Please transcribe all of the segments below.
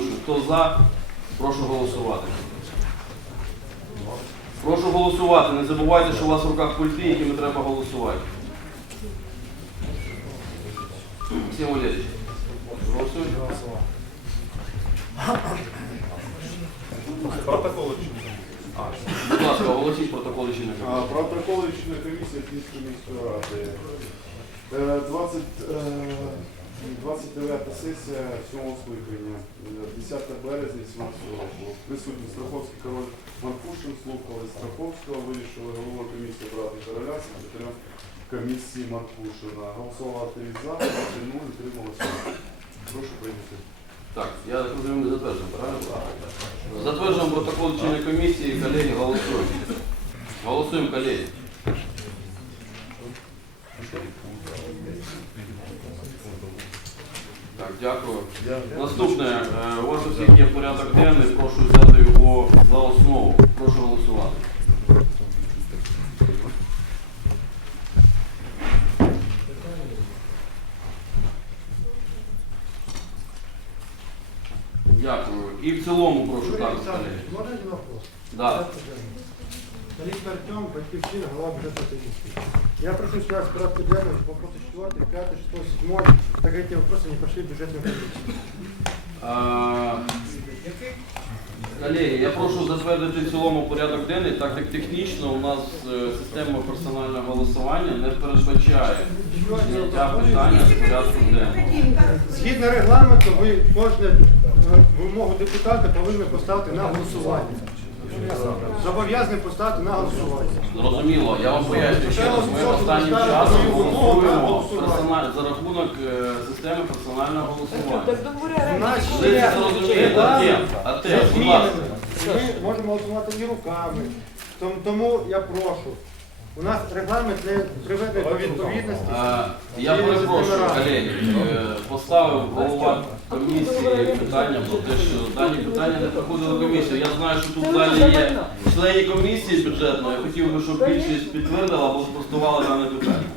Маркушин. Хто за? Прошу голосувати. Прошу голосувати. Не забувайте, що у вас в руках пульти, якими треба голосувати. Максим Валерійович, голосуйте. Протокол. Будь ласка, оголосіть протокол лічильної комісії. А, Протокол річної комісії Київської міської ради. Е, 20, е, 29 сесія 7 скликання, е, 10 березня 17 року. Присутні Страховський король Маркушин, слухали Страховського, вирішили головою комісії брати короля, секретарем комісії Маркушина. Голосувати за, проти нуль, утрималося. Прошу прийняти. Так, я так розумію, ми затверджуємо, правильно? Затверджуємо протокол лічильної комісії, колеги, голосуємо. Голосуємо, колеги. Дякую. Наступне, е, у вас у всіх є порядок денний, прошу взяти його за основу. Прошу голосувати. Дякую. І в цілому прошу так, можно один вопрос? Да. Старик Артем, Батьківщина, голова бюджетной комиссии. Я прошу сейчас порядку денного, вопросы 4, 5, 6, 7, так эти вопросы не пошли в бюджетную комиссию. А, Колеги, я прошу затвердити в цілому порядок денний, так як технічно у нас е, система персонального голосування не передбачає зняття питання з порядку денного. Згідно регламенту, ви кожну е, вимогу депутата повинні поставити на голосування. Зобов'язані поставити на голосування. Зрозуміло, я вам поясню ще раз. Ми останнім часом голосуємо персональ- за рахунок е, системи персонального голосування. Наші Ви це зрозумієте? Артем, Артем, будь ласка. Ми можемо голосувати і руками. Тому, тому я прошу. У нас регламент не приведений до відповідності. Е, Я перепрошую, колеги, е, поставив голова комісії питання про те, що дані питання не проходили комісію. Я знаю, що тут в залі є члені комісії бюджетної. Я хотів би, щоб більшість підтвердила або спростувала дане питання.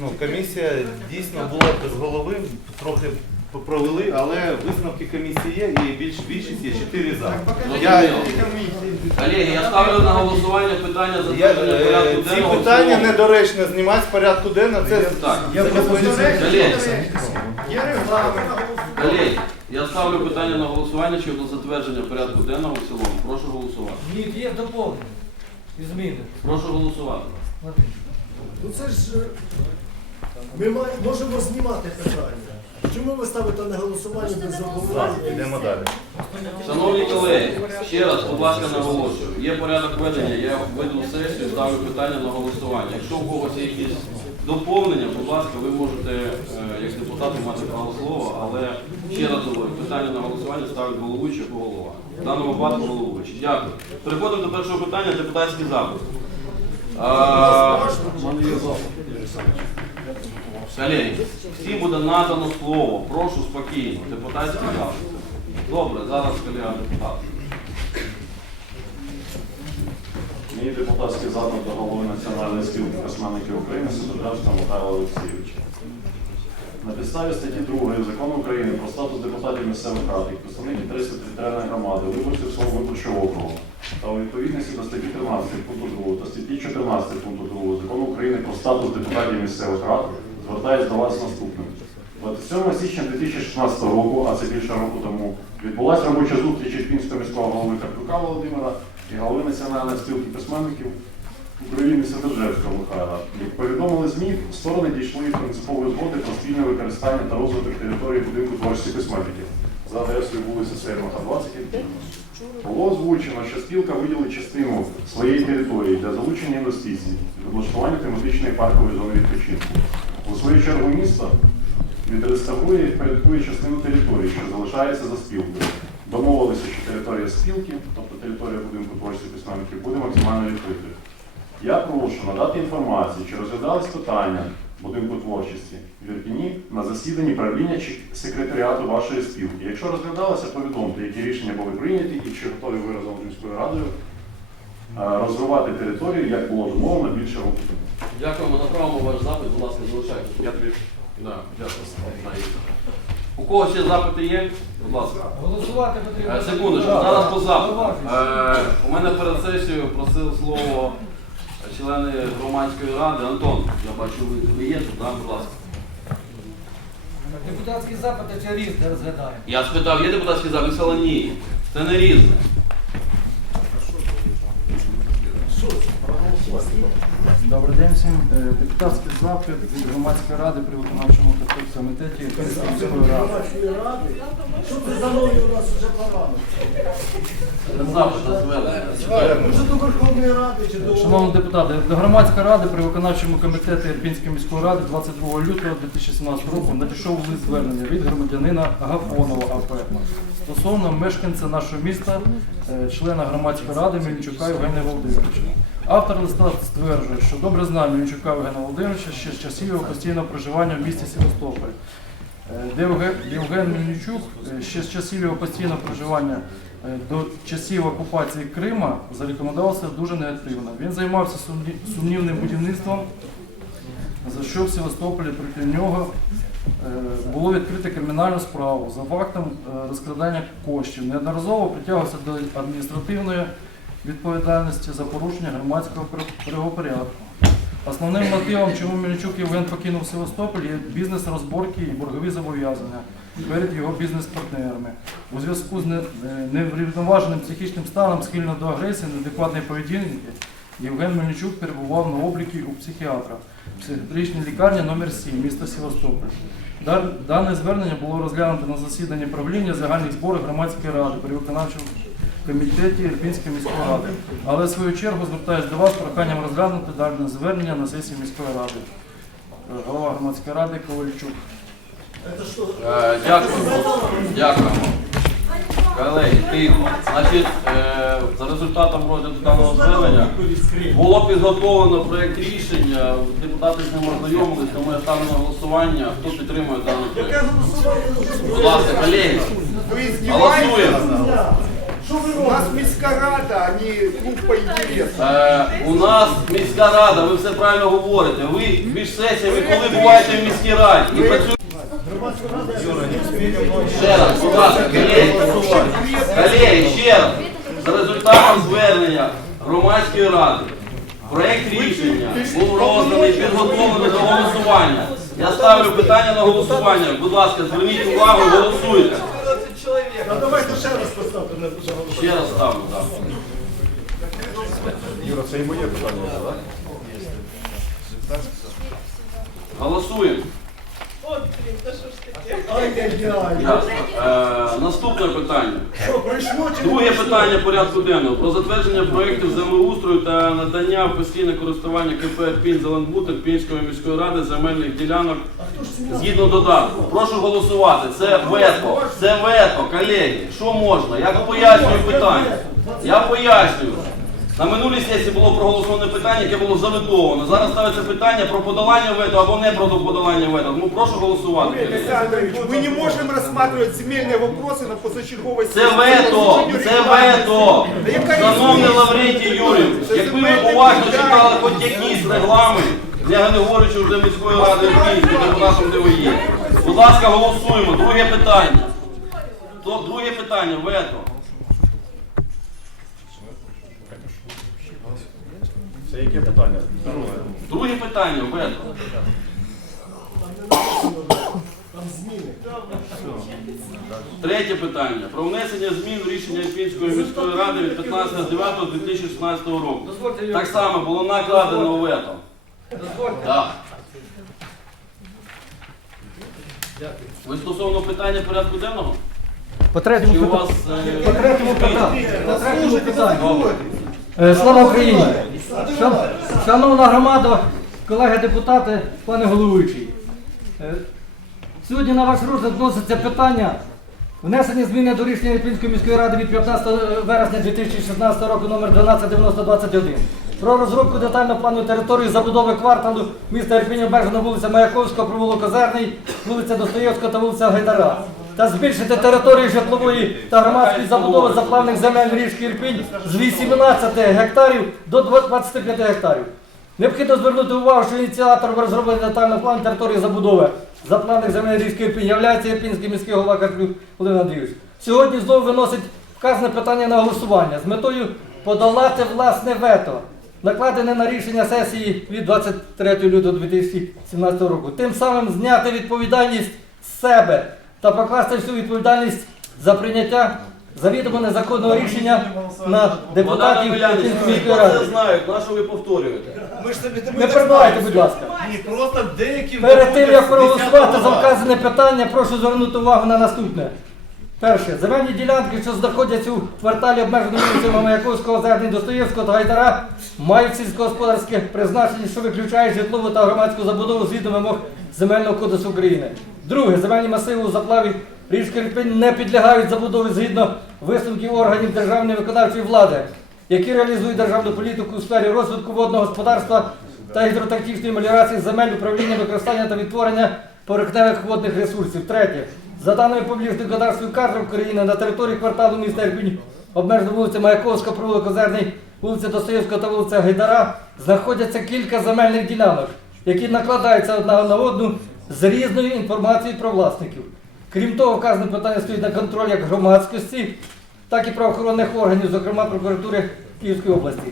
Ну, комісія дійсно була без голови, трохи провели, але висновки комісії є і більш, більшість є 4 за. Я. Колеги, я ставлю на голосування питання за я, затвердження е, порядку ці денного. питання недоречно знімати з порядку денного. Це Так, колеги, Є регламент. Колеги, я ставлю питання на голосування щодо затвердження порядку денного в цілому. Прошу голосувати. Ні, є доповнення і зміни. Прошу голосувати. Ну це ж е, ми ма- можемо знімати питання. Чому ви ставите на голосування без обговорення? Йдемо далі. Шановні колеги, ще раз, будь ласка, наголошую. Є порядок ведення, я веду сесію, ставлю питання на голосування. Якщо у когось є якісь доповнення, будь ласка, ви можете, е, як депутати, мати право слова, але ще раз говорю, питання на голосування ставить головуючий або голова. В даному випадку головуючий. Дякую. Переходимо до першого питання, депутатський запит. Колеги, всім буде надано слово. Прошу спокійно, депутатський запит. Добре, зараз колега депутат. Мій депутатський запит до голови Національної спілки письменників України Сидорченка Михайла Олексійовича. На підставі статті 2 закону України про статус депутатів місцевих рад як представників 300 територіальної громади, виборців свого виборчого округу та у відповідності до статті 13 пункту 2 та статті 14 пункту 2 закону України про статус депутатів місцевих рад звертаюсь до вас наступним. 27 січня 2016 року, а це більше року тому, відбулася робоча зустріч Ірпінського міського голови Карпюка Володимира і голови Національної спілки письменників України Сидержевського Михайла. Як повідомили ЗМІ, сторони дійшли принципової згоди про спільне використання та розвиток території будинку творчості письменників за адресою вулиця Сеймаха 20 було озвучено, що спілка виділить частину своєї території для залучення інвестицій для облаштування тематичної паркової зони відпочинку. У свою чергу місто відреставрує і впорядкує частину території, що залишається за спілкою. Домовилися, що територія спілки, тобто територія будинку творчості письменників, буде максимально відкритою. Я прошу надати інформацію, чи розглядались питання будинку творчості в Ірпіні на засіданні правління чи секретаріату вашої спілки. Якщо розглядалося, повідомте, які рішення були прийняті і чи готові ви разом з міською радою е, розвивати територію, як було домовлено більше року тому. Дякуємо, направимо ваш запит, будь ласка, залишайте. Я тобі Да, дякую. У кого ще запити є? Будь ласка. Голосувати потрібно. Е, Секундочку, зараз по запиту. Е, У мене перед сесією просив слово члени громадської ради. Антон, я бачу, ви, ви є тут, да? будь ласка. Депутатські запити чи різне розглядаємо? Я спитав, є депутатський запит? Він ні. Це не різне. Добрий день всім. Е, Депутатський запит від громадської ради при виконавчому комітеті Київської міської ради. Громадської ради. Що це за нові у нас вже парламент? Запит на звернення. Може до Верховної Ради чи до Шановні депутати, до громадської ради при виконавчому комітеті Ірпінської міської ради 22 лютого 2017 року надійшов лист звернення від громадянина Агафонова АП стосовно мешканця нашого міста, е, члена громадської ради Мельничука Євгенія Володимировича. Автор листа стверджує, що добре знає Мельничука Євгена Володимировича ще з часів його постійного проживання в місті Севастополь. Е, Євген Мельничук е, ще з часів його постійного проживання е, до часів окупації Крима зарекомендувався дуже негативно. Він займався сумнівним будівництвом, за що в Севастополі проти нього було відкрито кримінальну справу за фактом розкрадання коштів. Неодноразово притягувався до адміністративної відповідальності за порушення громадського пр- правопорядку. Основним мотивом, чому Мельничук Євген покинув Севастополь, є бізнес-розборки і боргові зобов'язання перед його бізнес-партнерами. У зв'язку з е, неврівноваженим психічним станом, схильно до агресії, неадекватної поведінки, Євген Мельничук перебував на обліку у психіатра психіатричній лікарні номер 7 міста Севастополь. Дане звернення було розглянуто на засіданні правління загальних зборів громадської ради при виконавчому комітеті Ірпінської міської ради. Але в свою чергу звертаюся до вас з проханням розглянути дане звернення на сесії міської ради. Голова громадської ради Ковальчук. Е, Дякуємо. Дякуємо. Колеги, тихо. Значить, е, за результатом розгляду даного звернення було підготовлено проєкт рішення, депутати з ним ознайомились, тому я ставлю на голосування. Хто підтримує даний проєкт? Будь ласка, колеги, голосуємо. У нас міська рада, а не клуб по інтересам. Е, у нас міська рада, ви все правильно говорите. Ви між сесіями, коли буваєте в міській раді і працюєте. Ще раз, будь ласка, колеги, колеги, ще раз. За результатом звернення громадської ради проєкт рішення був розданий, підготовлений до голосування. Я ставлю питання на голосування. Будь ласка, зверніть увагу, голосуйте. А давайте ще раз поставте на дуже голосування. Ще раз ставлю, так. Юра, це і моє питання, так? Голосуємо. Ясно. Е, наступне питання. Що, пройшло чи не Друге питання порядку денного про затвердження проєктів землеустрою та надання в постійне користування КП Пінь Зеленбут Пінської міської ради земельних ділянок згідно додатку. Прошу голосувати. Це вето. Це вето, колеги. Що можна? Я пояснюю питання. Я пояснюю. На минулій сесії було проголосоване питання, яке було заветовано. Зараз ставиться питання про подолання вето або не про подолання вето. Тому прошу голосувати. колеги. Александрович, мы не можем рассматривать земельные вопросы на позачерговой Це вето, це вето. Шановний Лаврентій Юрійович, якби ви уважно читали хоч якийсь регламент, я не говорю, що вже міської ради Київської депутатом, де ви є. Будь ласка, голосуємо. Друге питання. То, друге питання, вето. Це яке питання? Друге питання, вето. Третє питання. Про внесення змін в рішення Ірпінської міської ради від 15.09.2016 року. Так само було накладено вето. дозвольте. Так. Ви стосовно питання порядку денного? По Чи третьому у вас По е, третьому питанню. По третьому питанню. Е, Слава Україні! Шановна громада, колеги депутати, пане головуючий. Е, Сьогодні на ваш розгляд вноситься питання внесення зміни до рішення Ірпінської міської ради від 15 вересня 2016 року номер 129021 про розробку детального плану території забудови кварталу міста Ірпінь обмежена вулиця Маяковського, провулок Озерний, вулиця Достоєвського та вулиця Гайдара та збільшити територію житлової та громадської забудови заплавних земель річки Ірпінь з 18 гектарів до 25 гектарів. Необхідно звернути увагу, що ініціатором розроблення детального плану території забудови заплавних земель Різької Ірпінь являється Ірпінський міський голова Карплюк Андрійович. Сьогодні знову виносить вказане питання на голосування з метою подолати власне вето, накладене на рішення сесії від 23 лютого 2017 року. Тим самим зняти відповідальність з себе та покласти всю відповідальність за прийняття завідомо незаконного рішення на депутатів міської ради. це знають, на що ви повторюєте? Ми ж собі Не перебувайте, будь ласка. Ні, просто деякі Перед тим, як проголосувати за вказане питання, прошу звернути увагу на наступне. Перше, земельні ділянки, що знаходяться у кварталі обмеженої вулицями Маяковського, Озерний, Достоєвського та Гайдара, мають сільськогосподарське призначення, що виключає житлову та громадську забудову згідно вимог Земельного кодексу України. Друге, земельні масиви у заплаві Річки Ірпінь не підлягають забудові згідно висновків органів державної виконавчої влади, які реалізують державну політику у сфері розвитку водного господарства та гідротактичної меліорації земель, управління, використання та відтворення поверхневих водних ресурсів. Третє. За даними публічної кадастрової карти України на території кварталу міста Ірпінь, обмежено вулиця Маяковська, провулок Озерний, вулиця Достоєвська та вулиця Гайдара, знаходяться кілька земельних ділянок, які накладаються одна на одну з різною інформацією про власників. Крім того, вказане питання стоїть на контроль як громадськості, так і правоохоронних органів, зокрема прокуратури Київської області.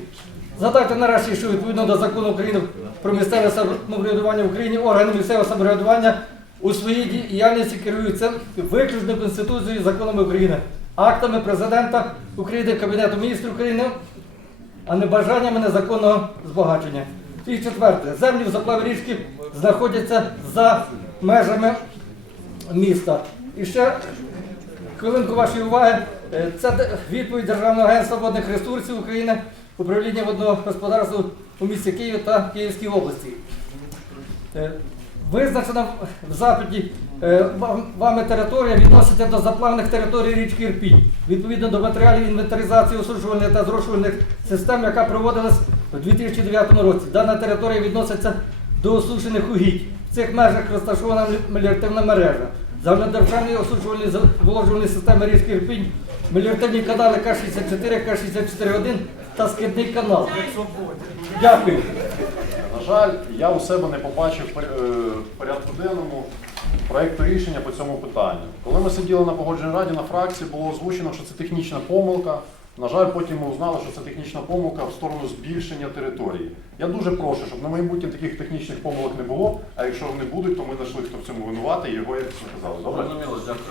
Згадайте нарешті, що відповідно до закону України про місцеве самоврядування в Україні органи місцевого самоврядування у своїй діяльності керуються виключно Конституцією і законами України, актами президента України, Кабінету міністрів України, а не бажаннями незаконного збагачення. І четверте, землі в заплаві річки знаходяться за межами міста. І ще хвилинку вашої уваги. Е, Це відповідь Державного агентства водних ресурсів України, управління водного господарства у місті Києві та Київській області. Визначена в запиті е, вами територія відноситься до заплавних територій річки Ірпінь, відповідно до матеріалів інвентаризації осушувальних та зрошувальних систем, яка проводилась у 2009 році. Дана територія відноситься до осушених угідь. В цих межах розташована меліоративна мережа. Загальнодержавні осушувальні зволожувальні системи річки Ірпінь, меліоративні канали К-64, К-64-1 та скидний канал. Дякую. Жаль, я у себе не побачив е, в порядку денному проєкту рішення по цьому питанню. Коли ми сиділи на погодженій раді на фракції, було озвучено, що це технічна помилка. На жаль, потім ми узнали, що це технічна помилка в сторону збільшення території. Я дуже прошу, щоб на майбутнє таких технічних помилок не було, а якщо вони будуть, то ми знайшли, хто в цьому винуватий, і його якось наказали. Добре? Зрозуміло, дякую.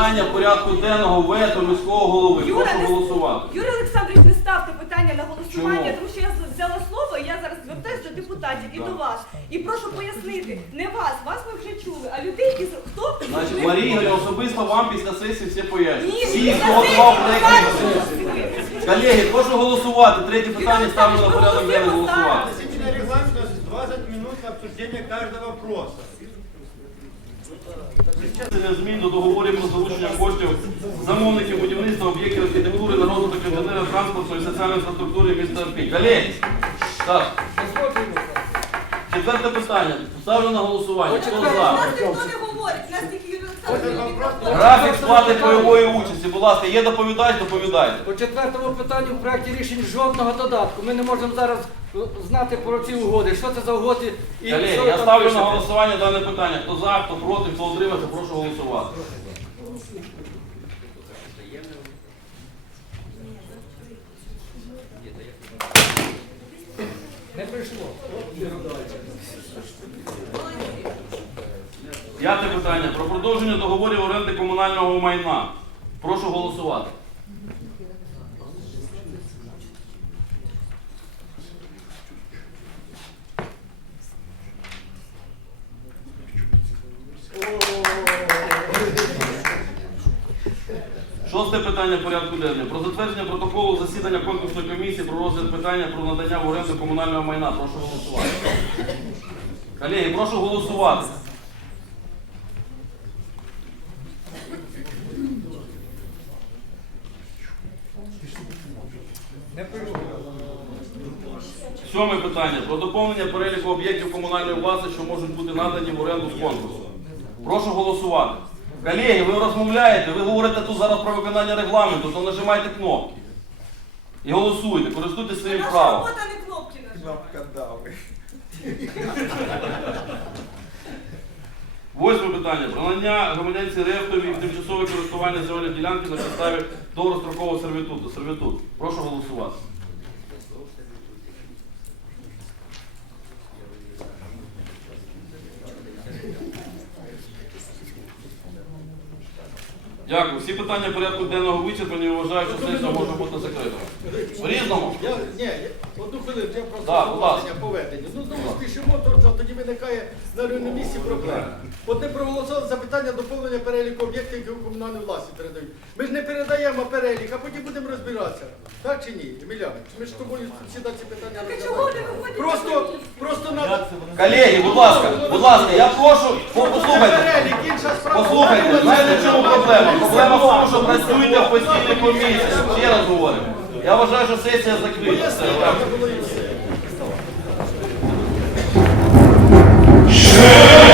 Питання порядку денного вето міського голови. Юра, Прошу не- голосувати. Юрій Олександрович, не ставте питання на голосування, Чому? тому що я взяла слово, і я зараз звертаюся до депутатів і до вас. І прошу пояснити, не вас, вас ми вже чули, а людей, які з- хто Значить, Марія Ігорівна, особисто вам після сесії все пояснює. Ні, Всі, хто готував проєкт рішення. Колеги, прошу голосувати. Третє питання ставлю на порядок денний голосувати. зараз. Относительно у нас 20 минут на обсуждение каждого вопроса. Внесення змін до договорів про залучення коштів замовників будівництва об'єктів архітектури на розвиток інженера транспортної і соціальної інфраструктури міста Ірпінь. Колеги, так, четверте питання. Ставлю на голосування. Хто за? нас ніхто не говорить, у нас тільки Юрій Олександрович. Графік сплати бойової участі. Будь ласка, є доповідач, доповідайте. По четвертому питанню в проєкті рішень жодного додатку. Ми не можемо зараз знати про ці угоди. Що це за угоди і Колеги, що ви я там ставлю на пишете. голосування дане питання. Хто за, хто проти, хто утримався, прошу голосувати. Не прийшло. П'яте питання. Про продовження договорів оренди комунального майна. Прошу голосувати. Питання порядку денного. Про затвердження протоколу засідання конкурсної комісії про розгляд питання про надання в оренду комунального майна. Прошу голосувати. Колеги, прошу голосувати. Сьоме питання. Про доповнення переліку об'єктів комунальної власності, що можуть бути надані в оренду з конкурсу. Прошу голосувати. Колеги, ви розмовляєте, ви говорите тут зараз про виконання регламенту, то нажимайте кнопки. І голосуйте, користуйтесь своїм Наша правом. робота не кнопки нажимати. Восьме питання. Про надання громадянці Рехтові в тимчасове користування земельної ділянки на підставі довгострокового сервітуту. Сервітут. Прошу голосувати. Дякую. Всі питання порядку денного вичерпані. Вважаю, що сесія може бути закрита. В різному. Я, ні, я- одну хвилину, я просто Так, будь ласка. зауваження поведення. Ну, знову спішимо, то, то тоді виникає на рівному місці проблема. От не проголосували за питання доповнення переліку об'єктів, які у комунальну власність передають. Ми ж не передаємо перелік, а потім будемо розбиратися. Так чи ні, Еміляне? Ми ж з тобою всі ці питання Так а чого розглядаємо. не виходите? Просто, просто надо... Колеги, будь ласка, будь ласка, я прошу, по- послухайте. Перелік, інша Послухайте, знаєте, в чому проблема? Проблема в тому, що працюєте в постійній комісії. Ще раз говорю. Я вважаю, що сесія закрита. Все, дякую. Поясніть,